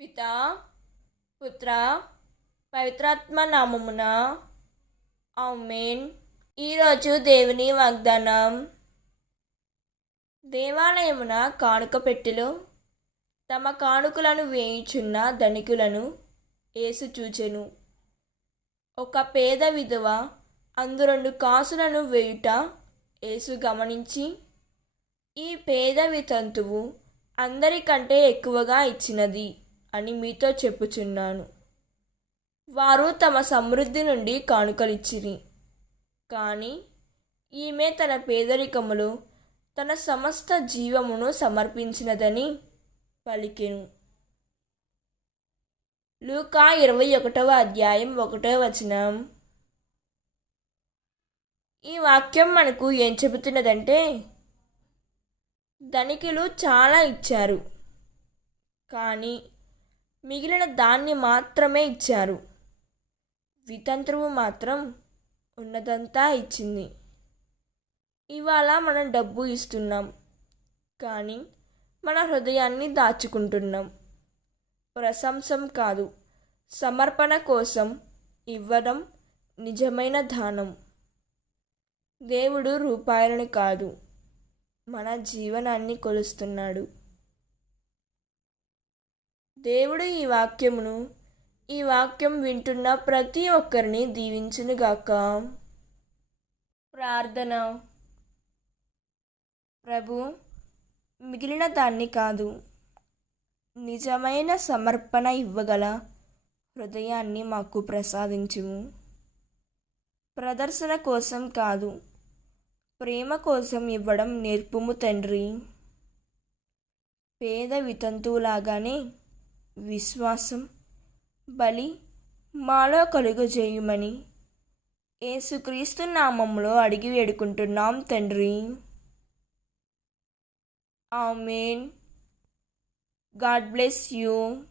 పిత పుత్ర పవిత్రాత్మ నామమున. ఆమెన్. ఈరోజు దేవుని వాగ్దానం. దేవాలయమున కానుక పెట్టెలో తమ కానుకలను వేయుచున్న ధనికులను ఏసు చూచెను. ఒక పేద విధవ అందు రెండు కాసులను వేయుట ఏసు గమనించి ఈ పేద వితంతువు అందరికంటే ఎక్కువగా ఇచ్చినది. అని మీతో చెప్పుచున్నాను. వారు తమ సమృద్ధి నుండి కానుకలిచ్చిరి. కానీ ఈమె తన పేదరికములో తన సమస్త జీవమును సమర్పించినదని పలికెను. లూకా ఇరవై ఒకటవ అధ్యాయం ఒకటవ వచనం. ఈ వాక్యం మనకు ఏం చెబుతున్నదంటే ధనికులు చాలా ఇచ్చారు. కానీ మిగిలిన దాన్ని మాత్రమే ఇచ్చారు. వితంతువు మాత్రం ఉన్నదంతా ఇచ్చింది. ఇవాళ మనం డబ్బు ఇస్తున్నాం. కానీ మన హృదయాన్ని దాచుకుంటున్నాం. ప్రశంసం కాదు సమర్పణ కోసం ఇవ్వడం నిజమైన దానం. దేవుడు రూపాయలను కాదు మన జీవనాన్ని కొలుస్తున్నాడు. దేవుడు ఈ వాక్యమును ఈ వాక్యం వింటున్న ప్రతి ఒక్కరిని దీవించునుగాక. ప్రార్థన. ప్రభు మిగిలిన దాన్ని కాదు నిజమైన సమర్పణ ఇవ్వగల హృదయాన్ని మాకు ప్రసాదించుము ప్రదర్శన కోసం కాదు ప్రేమ కోసం ఇవ్వడం నేర్పుము తండ్రి. పేద వితంతువులాగానే విశ్వాసం బలి మాలో కలుగజేయుమని ఏసుక్రీస్తు నామంలో అడిగి వేడుకుంటున్నాం తండ్రి. ఆమెన్. God bless you.